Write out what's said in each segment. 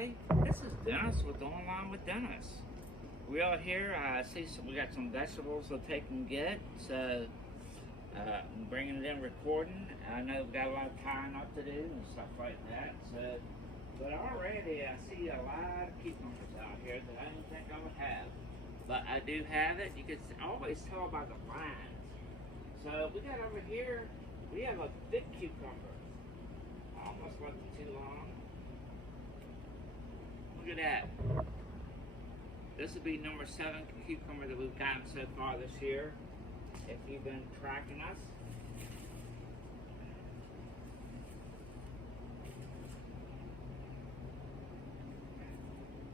everybody. This is Dennis with Online with Dennis. We are here. I see we got some vegetables to take and get. So I'm bringing it in, recording. I know we've got a lot of tying up to do and stuff like that. So, but already I see a lot of cucumbers out here that I didn't think I would have. But I do have it. You can always tell by the lines. So we got over here, we have a big cucumber. I almost left it too long. Look at that. This will be number 7 cucumber that we've gotten so far this year. If you've been tracking us.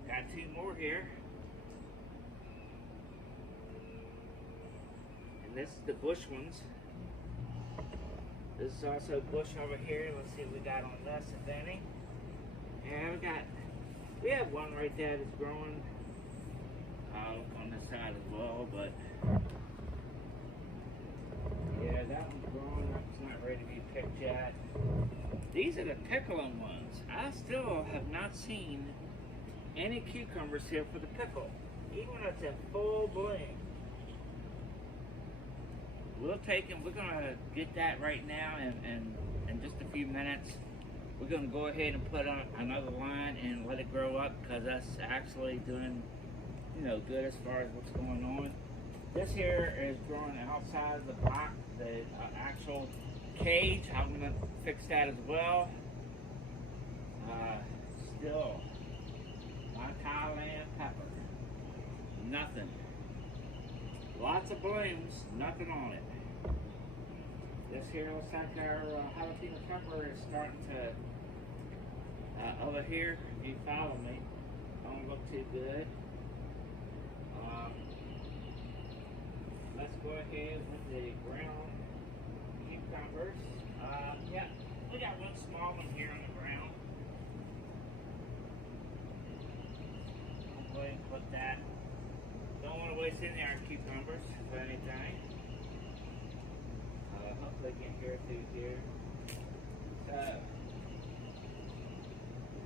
Got 2 more here. And this is the bush ones. This is also bush over here. Let's see what we got on this, if any. And we have one right there that's growing. I'll look on this side as well, but yeah, that one's growing. That's not ready to be picked yet. These are the pickling ones. I still have not seen any cucumbers here for the pickle, even when it's in full bloom. We'll take them. We're gonna get that right now, and in just a few minutes, we're gonna go ahead and put on another line and let it grow up, because that's actually doing, good as far as what's going on. This here is growing outside of the box, the actual cage. I'm gonna fix that as well. Still, my Thailand pepper, nothing. Lots of blooms, nothing on it. This here looks like our jalapeno pepper is starting to, over here, if you follow me, don't look too good. Let's go ahead with the ground cucumbers. Yeah, we got one small one here on the ground. I'll go ahead and put that. Don't want to waste any of our cucumbers, if anything. Hopefully get here through here. So,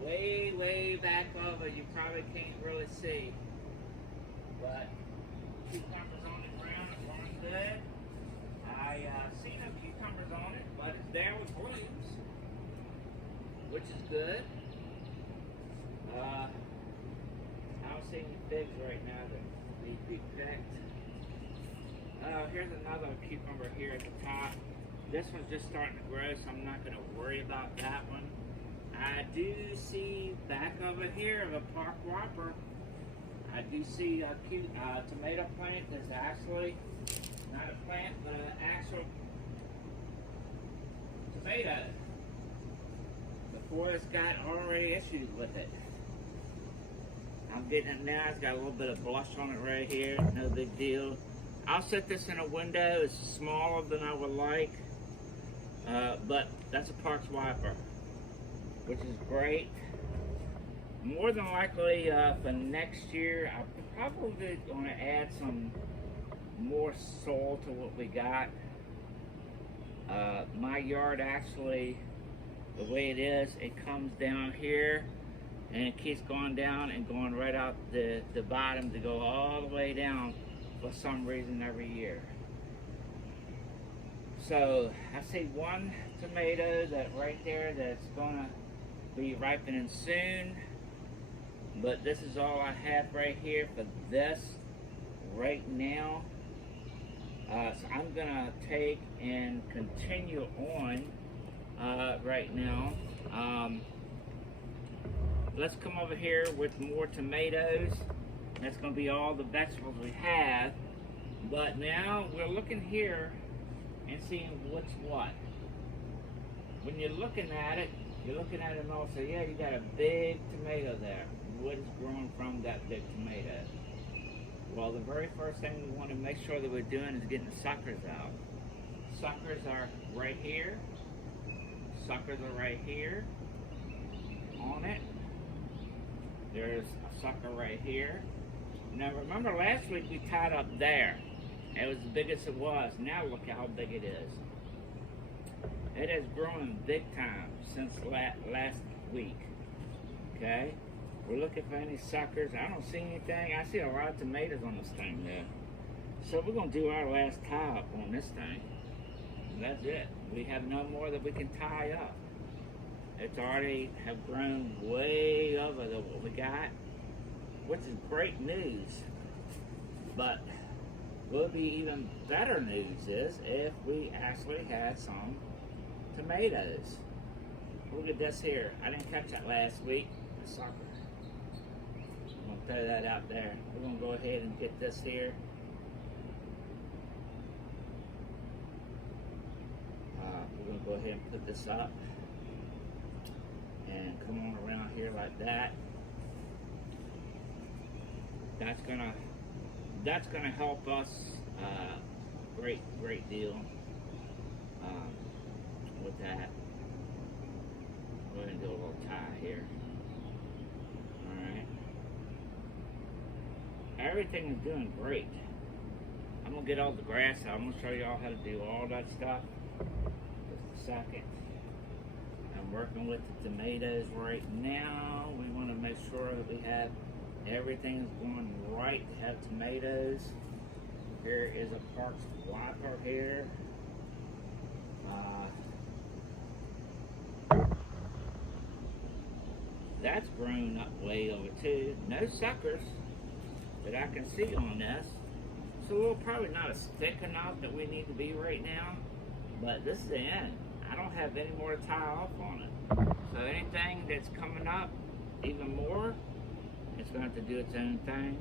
way back over, you probably can't really see. But cucumbers on the ground, it's growing good. I see no cucumbers on it, but it's there with blooms, which is good. I don't see any figs right now that need to be picked. Here's another cucumber here at the top. This one's just starting to grow, so I'm not going to worry about that one. I do see back over here of a Park Whopper. I do see a cute tomato plant that's actually not a plant, but an actual tomato. Before it's got already issues with it. I'm getting it now. It's got a little bit of blush on it right here. No big deal. I'll set this in a window. It's smaller than I would like. But that's a Park Whopper, which is great. More than likely for next year, I'm probably going to add some more soil to what we got. My yard actually, the way it is, it comes down here and it keeps going down and going right out the bottom to go all the way down for some reason every year. So I see one tomato that right there that's gonna be ripening soon, but this is all I have right here for this right now. So I'm gonna take and continue on right now. Let's come over here with more tomatoes. That's going to be all the vegetables we have. But now we're looking here and seeing what's what. When you're looking at it and all, say, yeah, you got a big tomato there. What is growing from that big tomato? Well, the very first thing we want to make sure that we're doing is getting the suckers out. Suckers are right here. Suckers are right here on it. There's a sucker right here. Now remember last week we tied up there. It was as big as it was. Now look how big it is. It has grown big time since last week. Okay? We're looking for any suckers. I don't see anything. I see a lot of tomatoes on this thing there. So we're gonna do our last tie up on this thing. And that's it. We have no more that we can tie up. It's already have grown way over the what we got, which is great news. But will be even better news is if we actually had some tomatoes. Look at this here. I didn't catch that last week. The sucker. I'm gonna throw that out there. We're gonna go ahead and get this here. We're gonna go ahead and put this up and come on around here like that. That's gonna help us great deal with that. We're gonna do a little tie here. Alright. Everything is doing great. I'm gonna get all the grass out. I'm gonna show you all how to do all that stuff. Just a second. I'm working with the tomatoes right now. We want to make sure that we have everything is going right to have tomatoes. Here is a Parks wiper here. That's grown up way over too. No suckers that I can see on this. So we're probably not as thick enough that we need to be right now. But this is the end. I don't have any more to tie off on it. So anything that's coming up even more, it's going to have to do its own thing.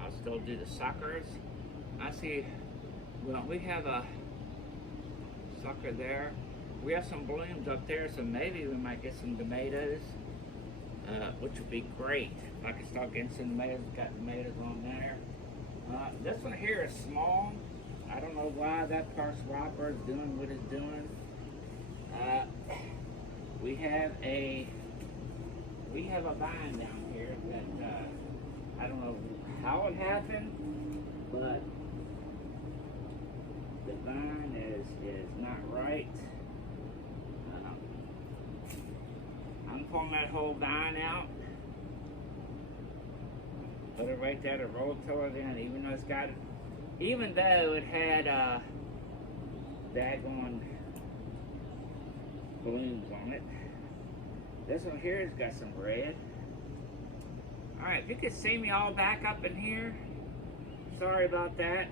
I'll still do the suckers. I see, well, we have a sucker there. We have some blooms up there, so maybe we might get some tomatoes, which would be great. If I could start getting some tomatoes, got tomatoes on there. This one here is small. I don't know why that Parks wiper is doing what it's doing. We have a vine down here that I don't know how it happened, but the vine is not right. I'm pulling that whole vine out, put it right there to roll toward it in, even though it had daggone blooms on it. This one here has got some red. Alright, if you could see me all back up in here, sorry about that.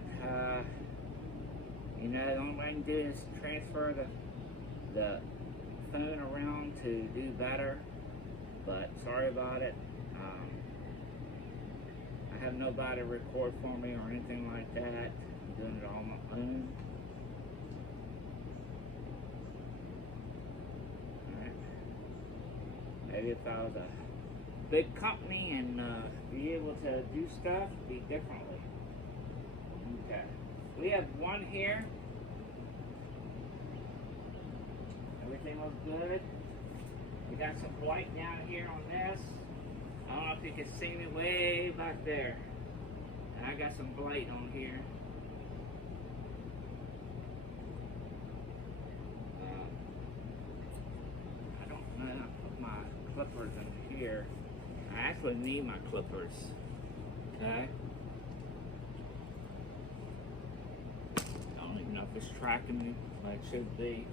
You know, the only way I can do is transfer the phone around to do better, but sorry about it. I have nobody to record for me or anything like that. I'm doing it all on my own. Alright. Maybe if I was a big company and be able to do stuff, be differently. Okay. We have one here. Everything looks good. We got some white down here on this. I don't know if you can see me way back there. And I got some blight on here. I don't know. I put my clippers in here. I actually need my clippers. Okay. I don't even know if it's tracking me like it should be.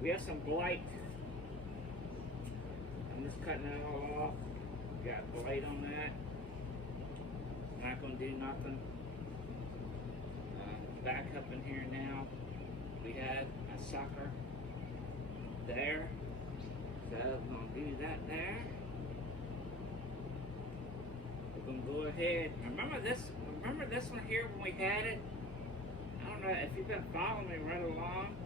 We have some blight. I'm just cutting that all off. Got blight on that. Not gonna do nothing. Back up in here now. We had a sucker there. So we're gonna do that there. We're gonna go ahead. Remember this one here when we had it? I don't know if you've been following me right along.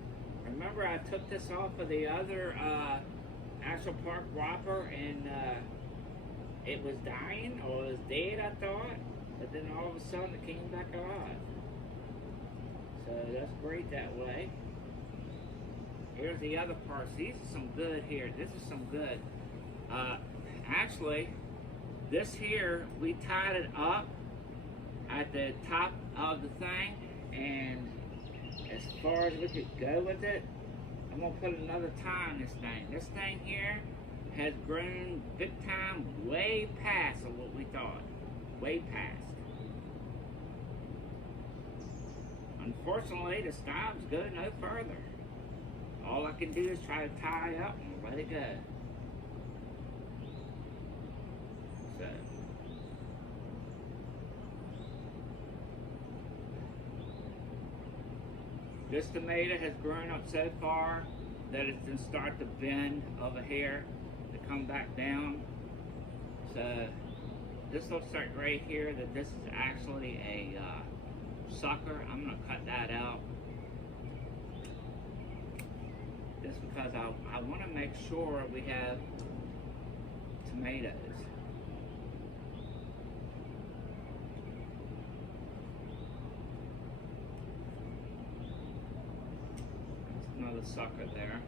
Remember I took this off of the other actual Park wiper and it was dying or it was dead, I thought, but then all of a sudden it came back alive. So that's great that way. Here's the other parts. These are some good here. This is some good. Actually, this here, we tied it up. at the top of the thing, and as far as we could go with it, I'm gonna put another tie on this thing. This thing here has grown big time, way past of what we thought. Way past. Unfortunately, the stabs go no further. All I can do is try to tie up and let it go. So. This tomato has grown up so far that it's going to start to bend over here to come back down. So this looks like right here that this is actually a sucker. I'm going to cut that out. Just because I want to make sure we have tomatoes. Another sucker there.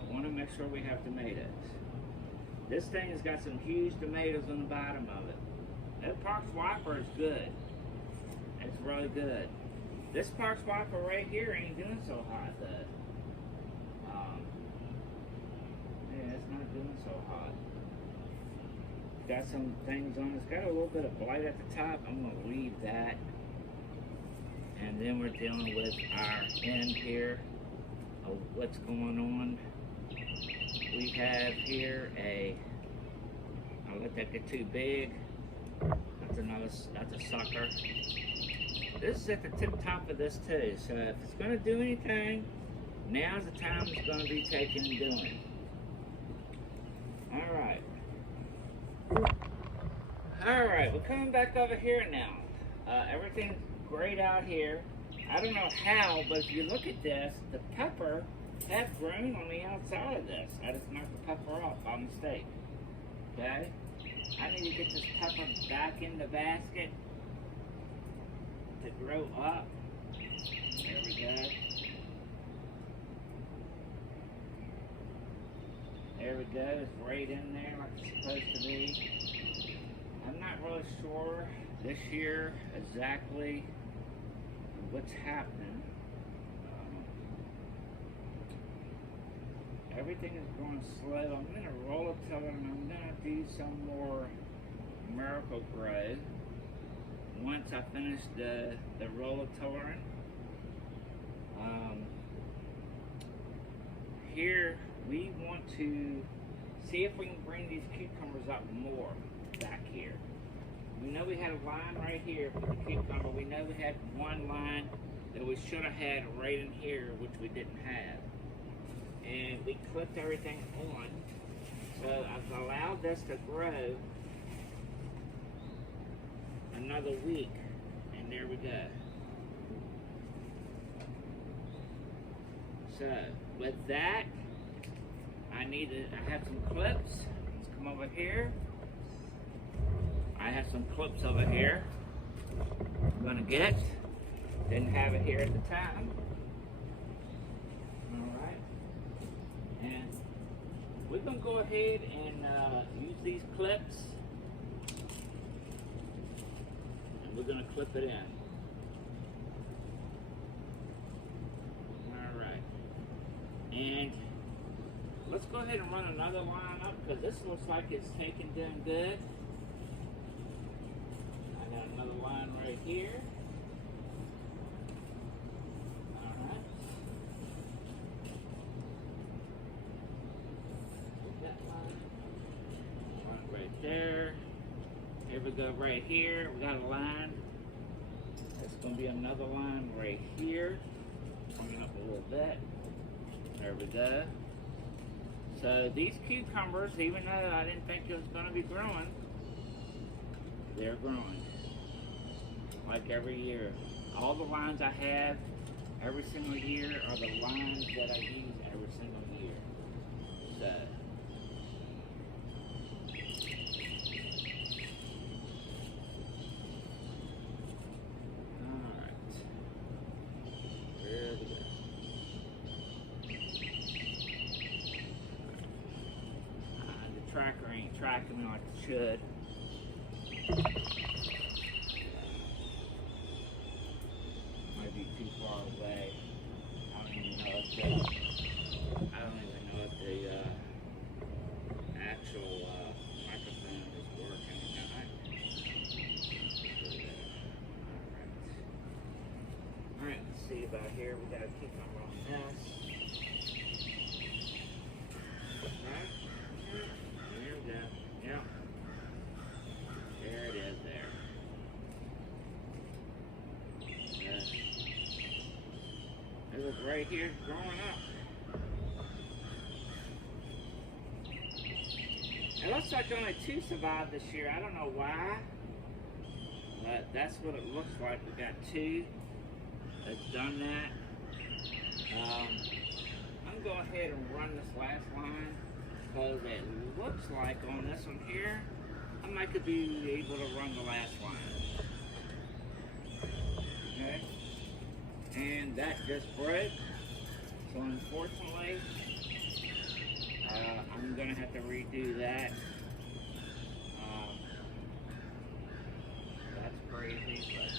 I want to make sure we have tomatoes. This thing has got some huge tomatoes on the bottom of it. That Park Swiper is good. It's really good. This Park Swiper right here ain't doing so hot though. Yeah, it's not doing so hot. Got some things on. It's got a little bit of blight at the top. I'm gonna leave that. And then we're dealing with our end here of what's going on. We have here I'll let that get too big. That's a sucker. This is at the tip top of this too. So if it's gonna do anything, now's the time it's gonna be taken and doing. Alright, we're coming back over here now. Everything's great out here. I don't know how, but if you look at this, the pepper has grown on the outside of this. I just knocked the pepper off by mistake. Okay? I need to get this pepper back in the basket to grow up. There we go. There we go. It's right in there like it's supposed to be. I'm not really sure this year exactly what's happening. Everything is going slow. I'm going to roll it till and I'm going to do some more Miracle-Gro once I finish the Rollitorin. Here we want to see if we can bring these cucumbers up more back here. We know we had a line right here for the cucumber. We know we had one line that we should have had right in here, which we didn't have. And we clipped everything on. So I've allowed this to grow another week. And there we go. So with that, I have some clips. Let's come over here. I have some clips over here I'm gonna get. Didn't have it here at the time. Alright. And we're gonna go ahead and use these clips. And we're gonna clip it in. Alright. And let's go ahead and run another line up because this looks like it's taking down good. I got another line right here. Alright. That line. Right there. Here we go right here. We got a line. That's going to be another line right here. Coming up a little bit. There we go. So these cucumbers, even though I didn't think it was going to be growing, they're growing. Like every year. All the lines I have every single year are the lines that I use every single year. So. Alright. There we go. The tracker ain't tracking me like it should. I don't even know if the actual microphone is working or not. Alright, let's see about here. We gotta keep on on this. Right? There we go. Yep. There it is there. It was right here growing up. It looks like only 2 survived this year. I don't know why, but that's what it looks like. We got 2 that's done that. I'm going to go ahead and run this last line because it looks like on this one here, I might could be able to run the last line. Okay? And that just broke. So unfortunately, I'm going to have to redo that. That's crazy, but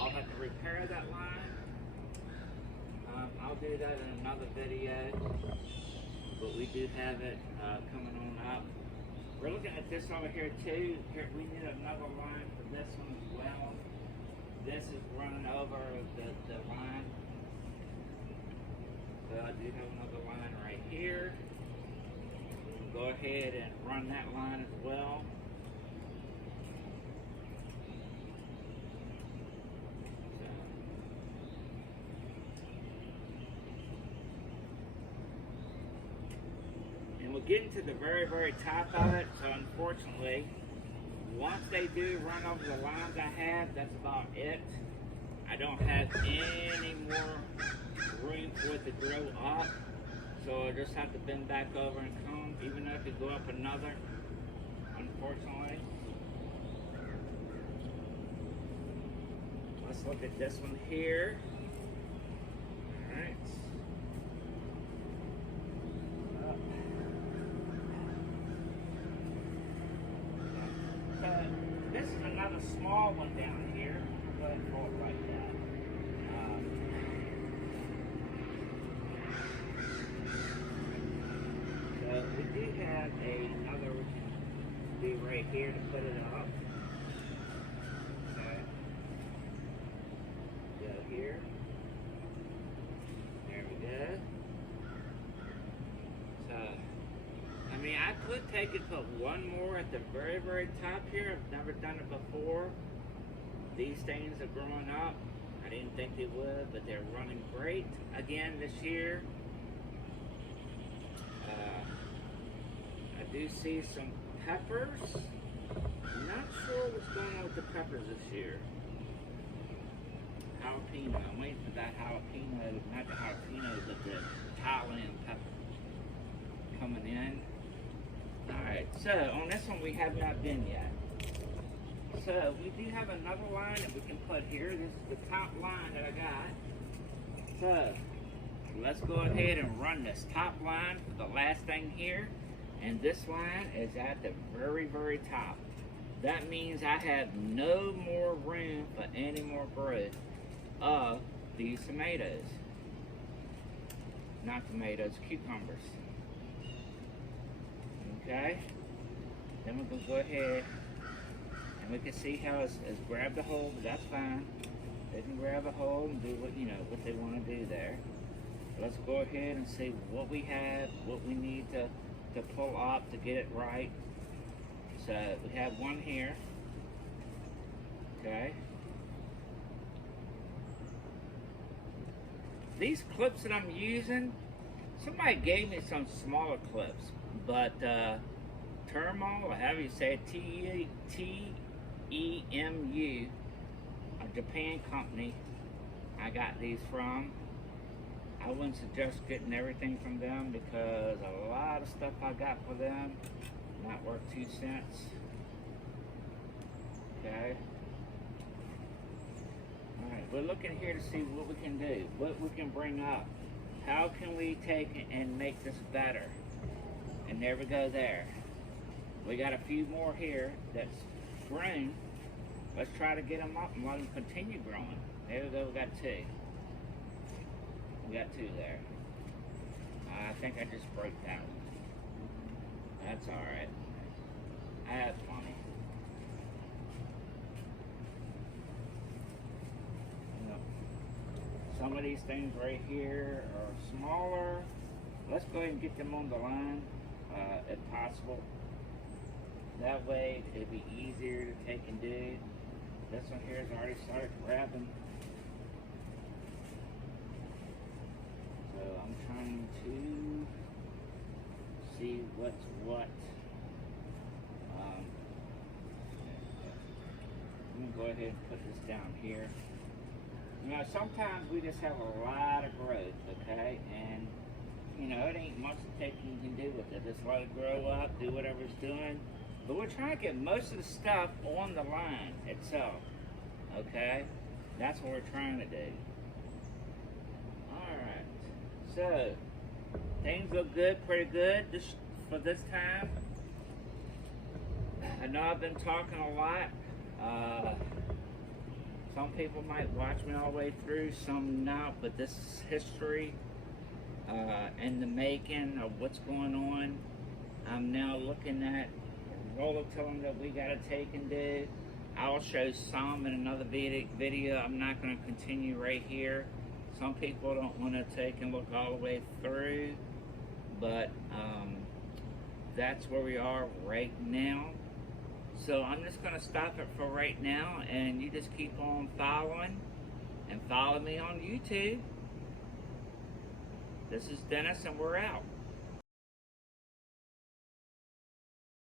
I'll have to repair that line. I'll do that in another video, but we do have it coming on up. We're looking at this over here too. Here, we need another line for this one as well. This is running over the line. So I do have another line right here. Go ahead and run that line as well. And we're getting to the very, very top of it. So unfortunately, once they do run over the lines I have, that's about it. I don't have any more room for it to grow up. So I just have to bend back over and comb, even though it could go up another, unfortunately. Let's look at this one here. Alright. This is another small one down here. Go ahead and hold it like that. So we do have another we can do right here to put it up. Okay. Go here. There we go. So I mean, I could take and put one more at the very, very top here. I've never done it before. These things are growing up. I didn't think they would, but they're running great again this year. I do see some peppers. Not sure what's going on with the peppers this year. Jalapeno. I'm waiting for that jalapeno, not the jalapeno, but the Thailand pepper coming in. Alright, so on this one we have not been yet. So we do have another line that we can put here. This is the top line that I got. So let's go ahead and run this top line for the last thing here. And this line is at the very, very top. That means I have no more room for any more growth of these tomatoes. Not tomatoes, cucumbers. Okay, then we're going to go ahead and we can see how it's grabbed the hole, but that's fine. They can grab a hole and do what, you know, what they want to do there. Let's go ahead and see what we have, what we need to pull up to get it right. So we have one here. Okay. These clips that I'm using, somebody gave me some smaller clips, but Termo, or however you say it, T-E-M-U, a Japan company, I got these from. I wouldn't suggest getting everything from them because a lot of stuff I got for them not worth 2 cents. Okay. Alright, we're looking here to see what we can do, what we can bring up. How can we take and make this better? And there we go there. We got a few more here that's grown. Let's try to get them up and let them continue growing. There we go, we got 2. We got two there. I think I just broke that one. That's alright. I have plenty. Some of these things right here are smaller. Let's go ahead and get them on the line, if possible. That way it'd be easier to take and do. This one here has already started grabbing. So I'm trying to see what's what. I'm gonna go ahead and put this down here. You know, sometimes we just have a lot of growth, okay? And, you know, it ain't much that you can do with it. Just let it grow up, do whatever it's doing. But we're trying to get most of the stuff on the line itself, okay? That's what we're trying to do. Alright, so, things look good, pretty good for this time. I know I've been talking a lot. Some people might watch me all the way through, some not, but this is history and the making of what's going on. I'm now looking at rototiller that we got to take and do. I'll show some in another video. I'm not going to continue right here. Some people don't want to take and look all the way through, but that's where we are right now. So I'm just going to stop it for right now, and you just keep on following, and follow me on YouTube. This is Dennis, and we're out.